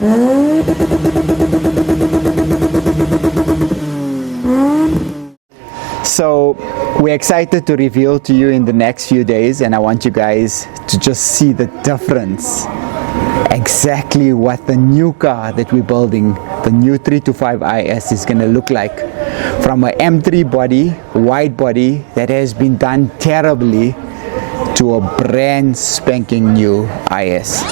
So we're excited to reveal to you in the next few days, and I want you guys to just see the difference. Exactly what the new car that we're building, the new 325 IS, is going to look like. From a M3 body, wide body that has been done terribly, to a brand spanking new IS.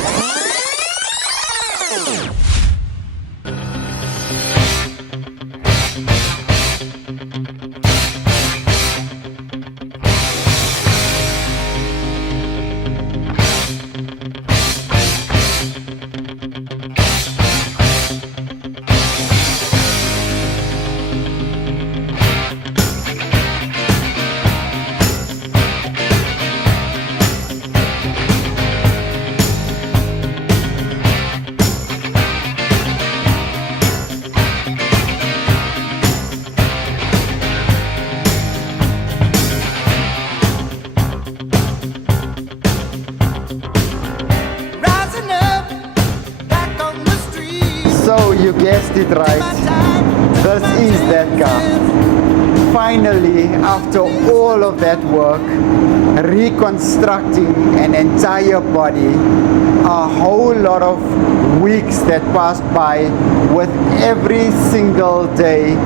So you guessed it right, this is that car. Finally, after all of that work, reconstructing an entire body, a whole lot of weeks that passed by with every single day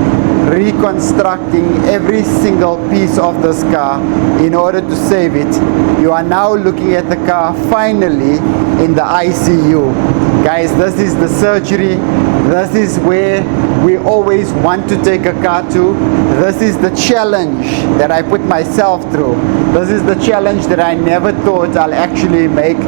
reconstructing every single piece of this car in order to save it. You are now looking at the car finally in the ICU. Guys, this is the surgery. This is where we always want to take a car to. This is the challenge that I put myself through. This is the challenge that I never thought I'll actually make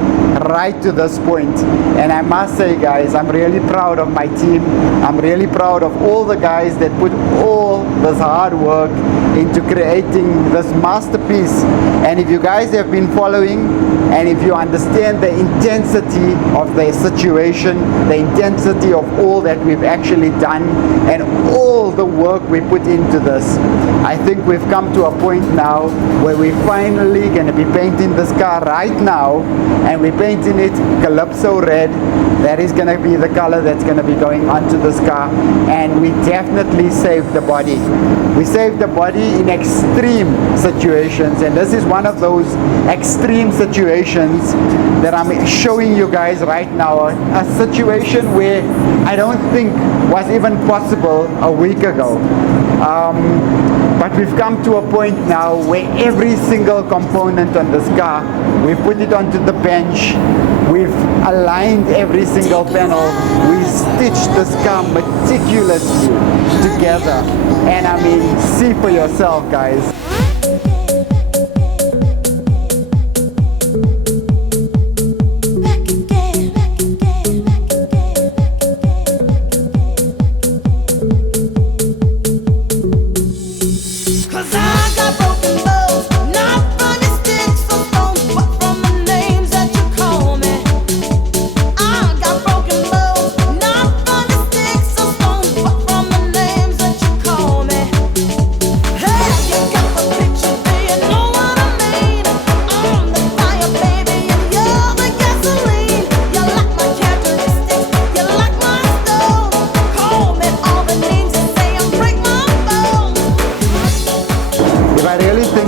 right to this point. And I must say, guys, I'm really proud of my team. I'm really proud of all the guys that put all this hard work into creating this masterpiece. And if you guys have been following, and if you understand the intensity of the situation, the intensity of all that we've actually done, and all the work we put into this, I think we've come to a point now where we're finally going to be painting this car right now, and we're painting it Calypso red. That is going to be the color that's going to be going onto this car, and we definitely saved the body. We saved the body in extreme situations, and this is one of those extreme situations that I'm showing you guys right now. A situation where I don't think was even possible a week ago. But we've come to a point now where every single component on this car, we've put it onto the bench, we've aligned every single panel, we stitched this car meticulously together. And I mean, see for yourself, guys.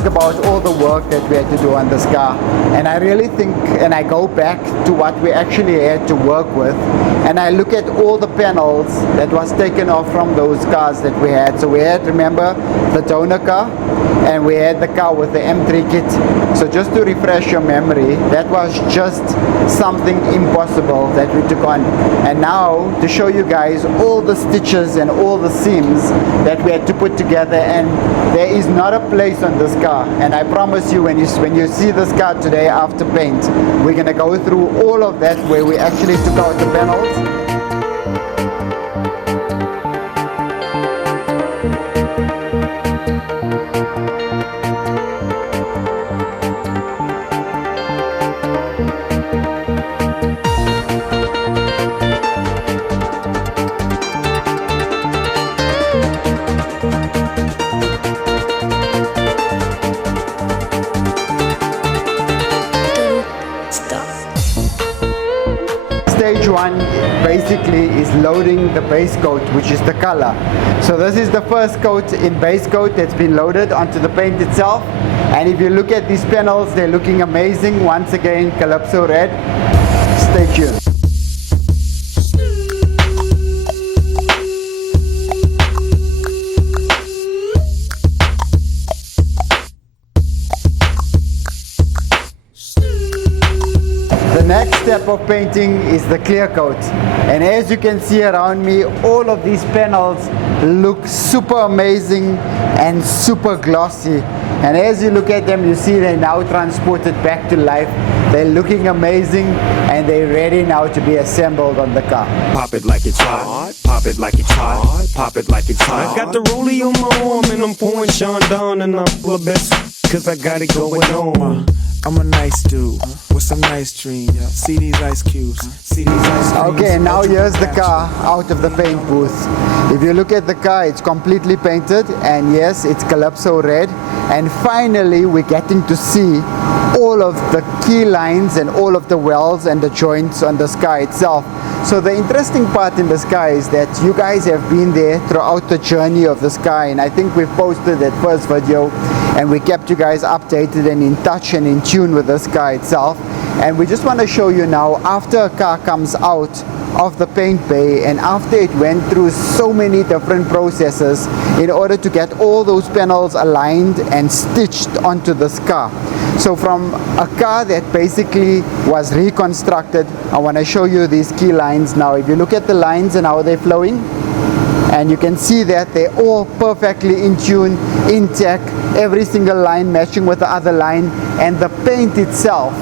About all the work that we had to do on this car, and I really think, and I go back to what we actually had to work with, and I look at all the panels that was taken off from those cars that we had. So we had, remember, the donor car, and we had the car with the M3 kit. So just to refresh your memory, that was just something impossible that we took on. And now to show you guys all the stitches and all the seams that we had to put together, and there is not a place on this car, and I promise you, when you see this car today after paint, we're going to go through all of that where we actually took out the panels. Stage one basically is loading the base coat, which is the color. So this is the first coat in base coat that's been loaded onto the paint itself. And if you look at these panels, they're looking amazing. Once again, Calypso Red. Stay tuned. The next step of painting is the clear coat, and as you can see around me, all of these panels look super amazing and super glossy. And as you look at them, you see they're now transported back to life. They're looking amazing and they're ready now to be assembled on the car. Pop it like it's hot, pop it like it's hot, pop it like it's hot. I got the rollie on my arm and I'm pouring Sean down and I'm full of best cause I got it going on. I'm a nice dude with some nice dreams. See these ice cubes, see these ice creams. Okay, now here's the car out of the paint booth. If you look at the car, it's completely painted, and yes, it's Calypso Red. And finally, we're getting to see all of the key lines and all of the welds and the joints on the car itself. So the interesting part in the car is that you guys have been there throughout the journey of the car, and I think we've posted that first video and we kept you guys updated and in touch and in tune with this car itself. And we just want to show you now, after a car comes out of the paint bay and after it went through so many different processes in order to get all those panels aligned and stitched onto this car. So from a car that basically was reconstructed, I want to show you these key lines now. If you look at the lines and how they're flowing, and you can see that they're all perfectly in tune, intact, every single line matching with the other line, and the paint itself,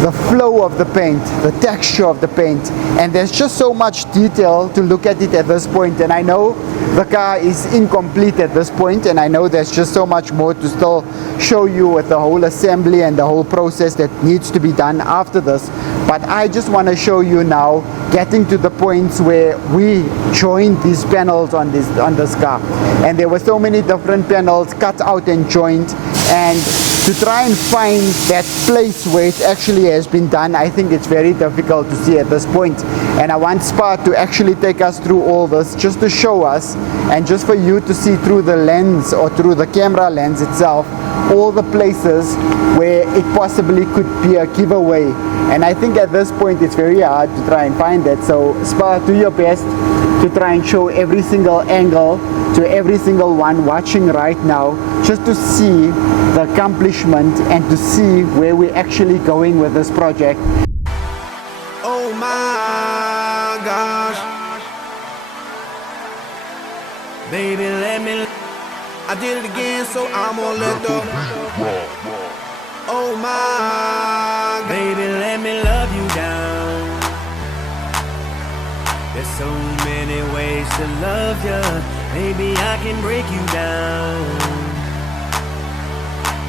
the flow of the paint, the texture of the paint, and there's just so much detail to look at it at this point. And I know the car is incomplete at this point, and I know there's just so much more to still show you with the whole assembly and the whole process that needs to be done after this. But I just want to show you now, getting to the points where we joined these panels on this car, and there were so many different panels cut out and joined, and to try and find that place where it actually has been done, I think it's very difficult to see at this point. And I want Spa to actually take us through all this, just to show us and just for you to see through the lens or through the camera lens itself all the places where it possibly could be a giveaway. And I think at this point it's very hard to try and find that. So Spa, do your best to try and show every single angle to every single one watching right now, just to see the accomplishment and to see where we're actually going with this project. Oh my gosh, baby, let me. I did it again, so I'm gonna let go. Oh my, baby, let me love you down. There's so many ways to love you. Maybe I can break you down.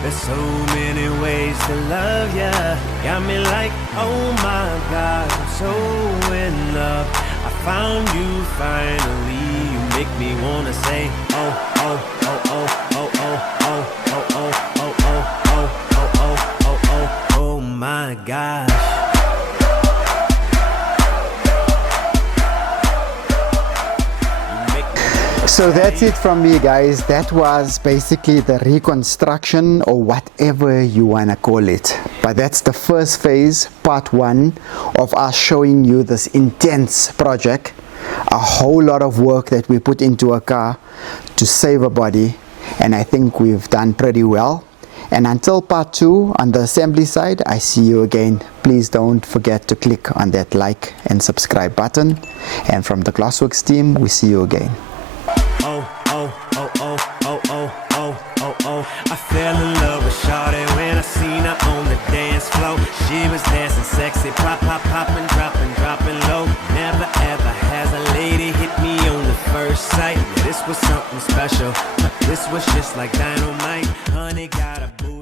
There's so many ways to love ya. Got me like, oh my God, I'm so in love. I found you finally. You make me wanna say, oh, oh, oh, oh, oh, oh, oh, oh, oh, oh, oh, oh, oh, oh, oh, oh, oh my gosh. So that's it from me, guys. That was basically the reconstruction, or whatever you want to call it. But that's the first phase, part one, of us showing you this intense project. A whole lot of work that we put into a car to save a body, and I think we've done pretty well. And until part two on the assembly side, I see you again. Please don't forget to click on that like and subscribe button. And from the Glossworx team, we see you again. Oh, oh, oh, oh, oh, oh, oh, oh, oh. I fell in love with Shawty when I seen her on the dance floor. She was dancing sexy, pop, pop, popping, dropping, dropping low. Never ever has a lady hit me on the first sight. This was something special, but this was just like dynamite. Honey got a booty.